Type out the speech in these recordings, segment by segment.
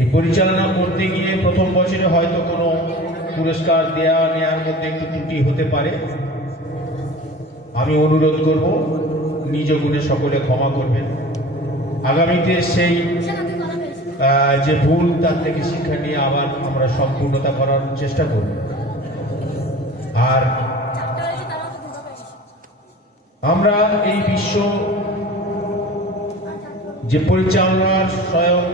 এই পরিচালনা করতে গিয়ে প্রথম বছরে হয়তো কোনো পুরস্কার দেয়া নেওয়ার মধ্যে একটু ত্রুটি হতে পারে। আমি অনুরোধ করব নিজ গুণে সকলে ক্ষমা করবেন। আগামীতে সেই যে ভুল তার থেকে শিক্ষা নিয়ে আবার আমরা সম্পূর্ণতা করার চেষ্টা করব। আর আমরা এই বিশ্ব যে পরিচালনার স্বয়ং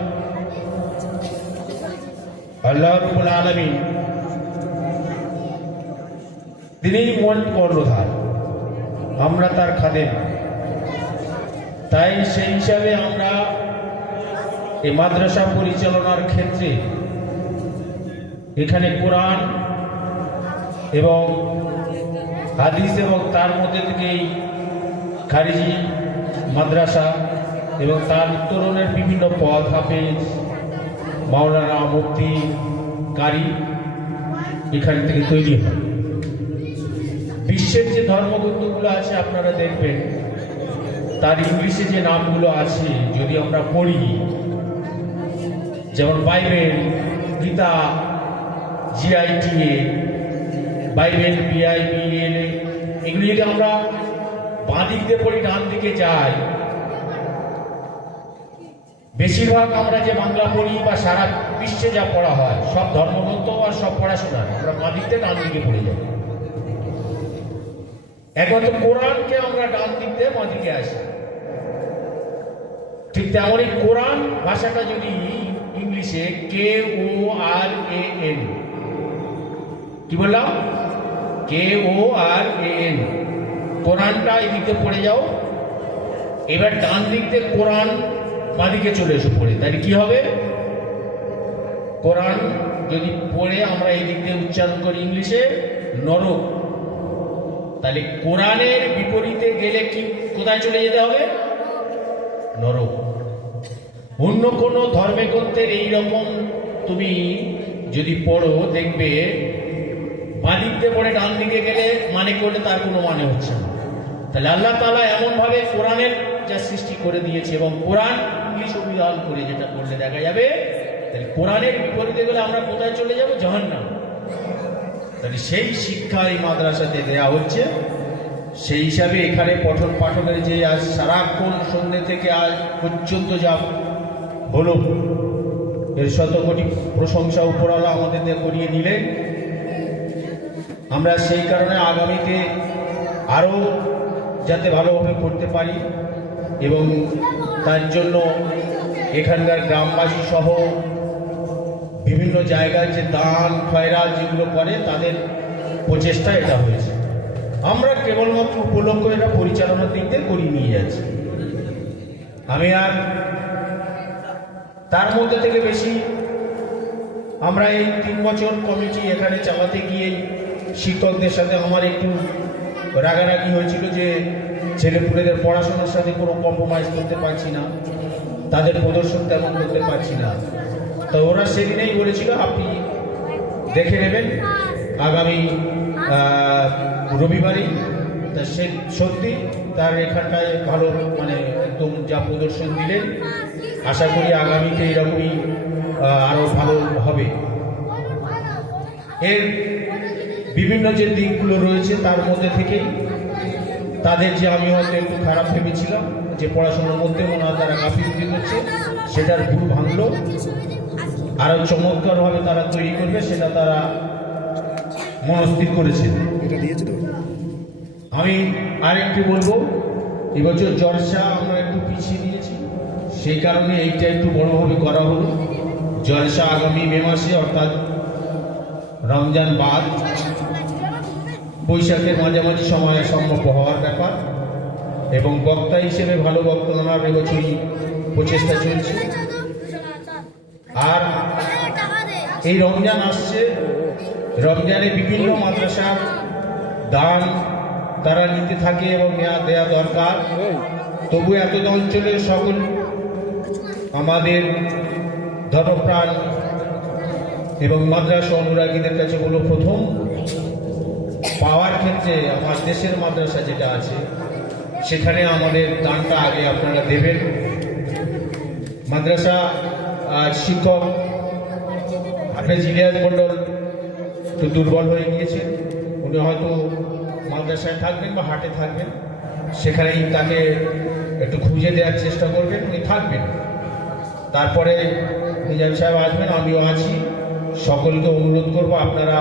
আল্লাহ রাব্বুল আলামিন, তিনিই মূল কর্ণধার, আমরা তার খাদেম। তাই সেই হিসাবে আমরা এই মাদ্রাসা পরিচালনার ক্ষেত্রে এখানে কোরআন এবং হাদিস এবং তার মধ্যে থেকে এই খারিজি মাদ্রাসা এবং তার উত্তরণের বিভিন্ন পদ, হাফেজ, মাওলানা, মুফতি, কারি এখান থেকে তৈরি হয়। বিশ্বের যে ধর্মগ্রন্থগুলো আছে আপনারা দেখবেন তার ইংলিশে যে নামগুলো আছে যদি আমরা পড়ি, যেমন Bible, Gita, GITA, Bible, BIBL, এগুলি যদি আমরা বাঁ দিক দিয়ে পড়ি ডান দিকে যাই, বেশিরভাগ আমরা যে বাংলা পড়ি বা সারা বিশ্বে যা পড়া হয় সব ধর্মগ্রন্থ আর সব পড়াশোনা আমরা বাঁ দিক দিয়ে ডান দিকে পড়ে যাই। একমাত্র কোরআনকে আমরা ডান দিক দিয়ে বাঁ দিকে আসি। ঠিক তেমনই কোরআন ভাষাটা যদি ইংলিশে KORAN, কি বললাম? KORAN, কোরআনটা এই দিকে পড়ে যাও। এবার ডান দিক দিয়ে কোরআন বাঁদিকে চলে এসে পড়ে, তাহলে কি হবে? কোরআন যদি পড়ে আমরা এই দিক দিয়ে উচ্চারণ করি ইংলিশে নরক, তাহলে কোরআনের বিপরীতে গেলে কি কোথায় চলে যেতে হবে? নরক। অন্য কোন ধর্মে গ্রন্থের এইরকম তুমি যদি পড়ো দেখবে বাঁ দিক দিয়ে পড়ে ডান দিকে গেলে মানে করলে তার কোনো মানে হচ্ছে না। তাহলে আল্লাহ তাআলা এমন ভাবে কোরআনের যা সৃষ্টি করে দিয়েছে এবং কোরআন ইংলিশ অভিধান করে যেটা করলে দেখা যাবে, তাহলে কোরআনের বিপরীতে গেলে আমরা কোথায় চলে যাব? জাহান্নাম। তাহলে সেই শিক্ষা এই মাদ্রাসাতে দেয়া হচ্ছে। সেই হিসাবে এখানে পঠন পাঠনের যে আজ সারাক্ষণ সন্ধ্যে থেকে আজ পর্যন্ত যা হলো, এর শতকোটি প্রশংসা উপরওয়ালা আমাদের করিয়ে দিলেন। আমরা সেই কারণে আগামীতে আরও যাতে ভালোভাবে করতে পারি এবং তার জন্য এখানকার গ্রামবাসী সহ বিভিন্ন জায়গায় যে দান খয়রাত যেগুলো করে তাদের প্রচেষ্টা এটা হয়েছে। আমরা কেবলমাত্র উপলক্ষ এটা পরিচালনার দিক দিয়ে করিয়ে নিয়ে যাচ্ছি। আমি আর তার মধ্যে থেকে বেশি আমরা এই 3 বছর কমিটি এখানে চালাতে গিয়ে শিক্ষকদের সাথে আমার একটু রাগারাগি হয়েছিল যে ছেলেপুলেদের পড়াশোনার সাথে কোনো কম্প্রোমাইজ করতে পারছি না, তাদের প্রদর্শন তেমন করতে পারছি না। তো ওরা সেদিনেই বলেছিল আপনি দেখে নেবেন আগামী রবিবারই। তা সে সত্যি তার এখানটায় ভালো মানে একদম যা প্রদর্শন দিলেন, আশা করি আগামীতে এরকমই আরও ভালো হবে। এর বিভিন্ন যে দিকগুলো রয়েছে তার মধ্যে থেকেই তাদের যে আমি হয়তো একটু খারাপ ভেবেছিলাম যে পড়াশোনার মধ্যে মনে হয় তারা গাফিলতি করছে, সেটার ভুল ভাঙলো। আরও চমৎকারভাবে তারা তৈরি করবে সেটা তারা মনস্থির করেছে। আমি আরেকটু বলবো, এবছর জলসা আমরা একটু পিছিয়ে দিয়েছি, সেই কারণে এইটা একটু বড়ভাবে করা হলো। জলসা আগামী মে মাসে অর্থাৎ রমজান বাদ বৈশাখের মাঝামাঝি সময়ে সম্ভব হওয়ার ব্যাপার এবং বক্তা হিসেবে ভালো বক্তা আনার এবছরই প্রচেষ্টা চলছে। আর এই রমজান আসছে, রমজানে বিভিন্ন মাদ্রাসার দান তারা নিতে থাকে এবং দেয়া দরকার। তবু এত অঞ্চলের সকল আমাদের ধর্মপ্রাণ এবং মাদ্রাসা অনুরাগীদের কাছে বলো, প্রথম পাওয়ার ক্ষেত্রে আমার দেশের মাদ্রাসা যেটা আছে সেখানে আমাদের দানটা আগে আপনারা দেবেন। মাদ্রাসা শিক্ষক হাফেজ ইলিয়াস মণ্ডল একটু দুর্বল হয়ে গিয়েছেন। উনি হয়তো মাদ্রাসায় থাকবেন বা হাটে থাকবেন, সেখানেই তাকে একটু খুঁজে দেওয়ার চেষ্টা করবেন, উনি থাকবেন। তারপরে নিজাম সাহেব আসবেন, আমিও আছি। সকলকে অনুরোধ করব আপনারা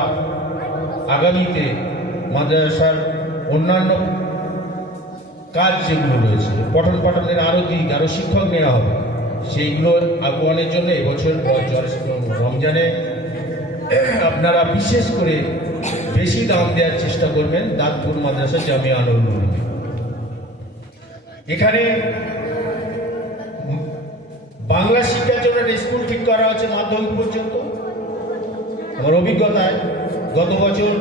আগামীতে মাদ্রাসার অন্যান্য কাজ যেগুলো রয়েছে, পঠন পাঠনের আরও শিক্ষক নেওয়া হবে, সেইগুলো আহ্বানের জন্য এবছর রমজানে আপনারা বিশেষ করে বেশি দাম দেওয়ার চেষ্টা করবেন দাঁতপুর মাদ্রাসা জামিয়া নুরুল উলুম। এখানে বাংলা শিক্ষার জন্য একটা স্কুল ঠিক করা হচ্ছে মাধ্যমিক পর্যন্ত। আমার অভিজ্ঞতায় গত বছর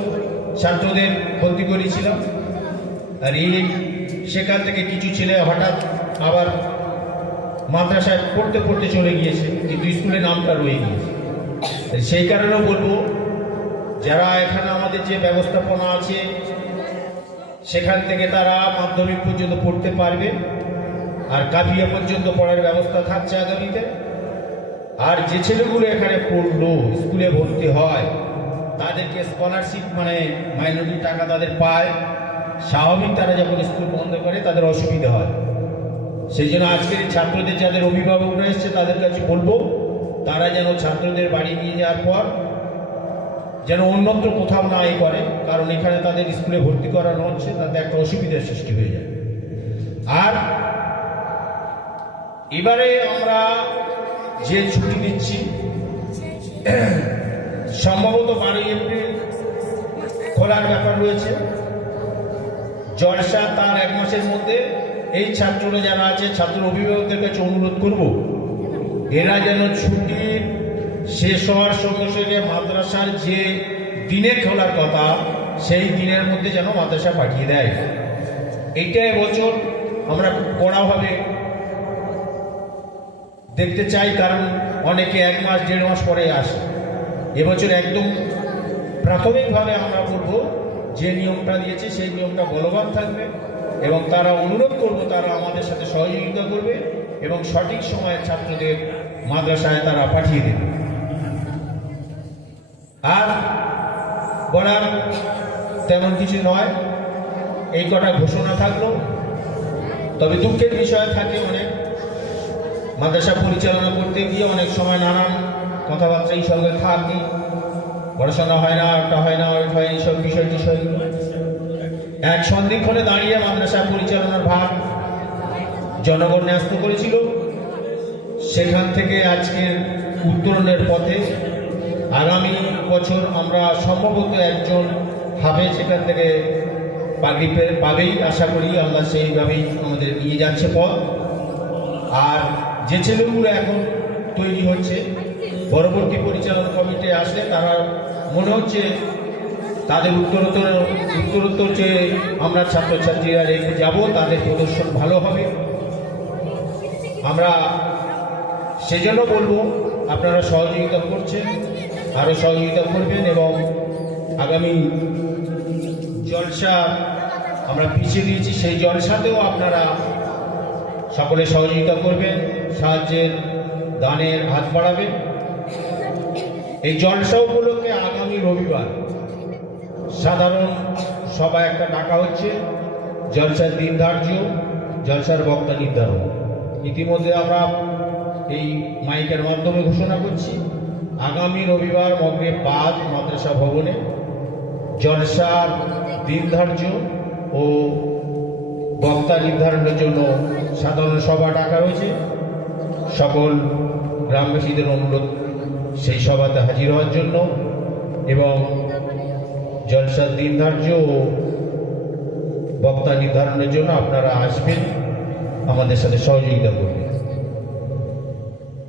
ছাত্রদের ভর্তি করেছিলাম, আর সেখান থেকে কিছু ছেলে হঠাৎ আবার মাদ্রাসায় পড়তে পড়তে চলে গিয়েছে, কিন্তু স্কুলের নামটা রয়ে গিয়েছে। সেই কারণেও বলবো, যারা এখানে আমাদের যে ব্যবস্থাপনা আছে সেখান থেকে তারা মাধ্যমিক পর্যন্ত পড়তে পারবে, আর কাফিয়া পর্যন্ত পড়ার ব্যবস্থা থাকছে আগামীতে। আর যে ছেলেগুলো এখানে পড়লো, স্কুলে ভর্তি হয়, তাদেরকে স্কলারশিপ মানে মাইনরিটি টাকা তাদের পায়। স্বাভাবিক তারা যখন স্কুল বন্ধ করে তাদের অসুবিধা হয়। সেই জন্য আজকের ছাত্রদের যাদের অভিভাবকরা এসছে তাদের কাছে বলবো, তারা যেন ছাত্রদের বাড়ি নিয়ে যাওয়ার পর যেন অন্যত্র কোথাও না করে, কারণ এখানে তাদের স্কুলে ভর্তি করানো হচ্ছে, তাতে একটা অসুবিধার সৃষ্টি হয়ে যায়। আর এবারে আমরা যে ছুটি দিচ্ছি, সম্ভবত 12 এপ্রিল খোলার ব্যাপার রয়েছে। জলসা তার 1 মাসের মধ্যে এই ছাত্ররা যারা আছে, ছাত্র অভিভাবকদের কাছে অনুরোধ করব, এরা যেন ছুটির শেষ হওয়ার সঙ্গে সঙ্গে মাদ্রাসার যে দিনে খোলার কথা সেই দিনের মধ্যে যেন মাদ্রাসা পাঠিয়ে দেয়। এইটা এবছর আমরা খুব কড়াভাবে দেখতে চাই, কারণ অনেকে 1 মাস 1.5 মাস পরে আসে। এবছর একদম প্রাথমিকভাবে আমরা বলবো যে নিয়মটা দিয়েছে সেই নিয়মটা বলবৎ থাকবে, এবং তারা অনুরোধ করব তারা আমাদের সাথে সহযোগিতা করবে এবং সঠিক সময়ে ছাত্রদের মাদ্রাসায় তারা পাঠিয়ে দেবে। আর বলার তেমন কিছু নয়, এই কটা ঘোষণা থাকলো। তবে দুঃখের বিষয় থাকে অনেক, মাদ্রাসা পরিচালনা করতে গিয়ে অনেক সময় নানান কথাবার্তা এই সঙ্গে থাকে, পড়াশোনা হয় না, ওটা হয় না, ওই হয়, এইসব বিষয়গুলো এক সন্ধিক্ষণে দাঁড়িয়ে মাদ্রাসা পরিচালনার ভার জনগণ ন্যস্ত করেছিল। সেখান থেকে আজকের উত্তরণের পথে আগামী বছর আমরা সম্ভবত একজন হাফেজ সেখান থেকে পাগড়ি পাবেই আশা করি, আমরা সেইভাবেই আমাদের নিয়ে যাচ্ছে পথ। আর যে ছেলেগুলো এখন তৈরি হচ্ছে, পরবর্তী পরিচালনা কমিটি আসলে তারা মনে হচ্ছে তাদের উত্তরোত্তর যে আমরা ছাত্রছাত্রীরা রেখে যাব, তাদের প্রদর্শন ভালো হবে। আমরা সেজন্য বলবো আপনারা সহযোগিতা করছেন, আরও সহযোগিতা করবেন, এবং আগামী জলসা আমরা পিছিয়ে দিয়েছি, সেই জলসাতেও আপনারা সকলে সহযোগিতা করবেন, সাহায্যের দানের হাত বাড়াবেন। এই জলসা উপলক্ষে আগামী রবিবার সাধারণ সভা একটা ডাকা হচ্ছে, জলসার দিন ধার্য, জলসার বক্তা নির্ধারণ। ইতিমধ্যে আমরা এই মাইকের মাধ্যমে ঘোষণা করছি, আগামী রবিবার মাগরিব বাদ মাদ্রাসা ভবনে জলসার দিন ধার্য ও বক্তা নির্ধারণের জন্য সাধারণ সভা ডাকা হয়েছে। সকল গ্রামবাসীদের অনুরোধ সেই সভাতে হাজির হওয়ার জন্য, এবং জলসার দিন ধার্য ও বক্তা নির্ধারণের জন্য আপনারা আসবেন, আমাদের সাথে সহযোগিতা করবেন।